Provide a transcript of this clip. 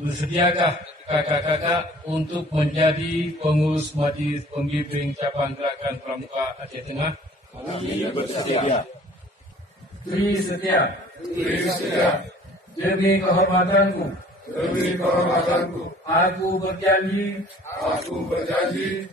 Bersediakah kakak-kakak untuk menjadi pengurus Majlis Pembimbing Cabang Gerakan Pramuka Aceh Tengah? Kami bersedia. Tri setia. Tri setia. Demi kehormatanku, Demi kehormatanku, aku berjanji aku berjanji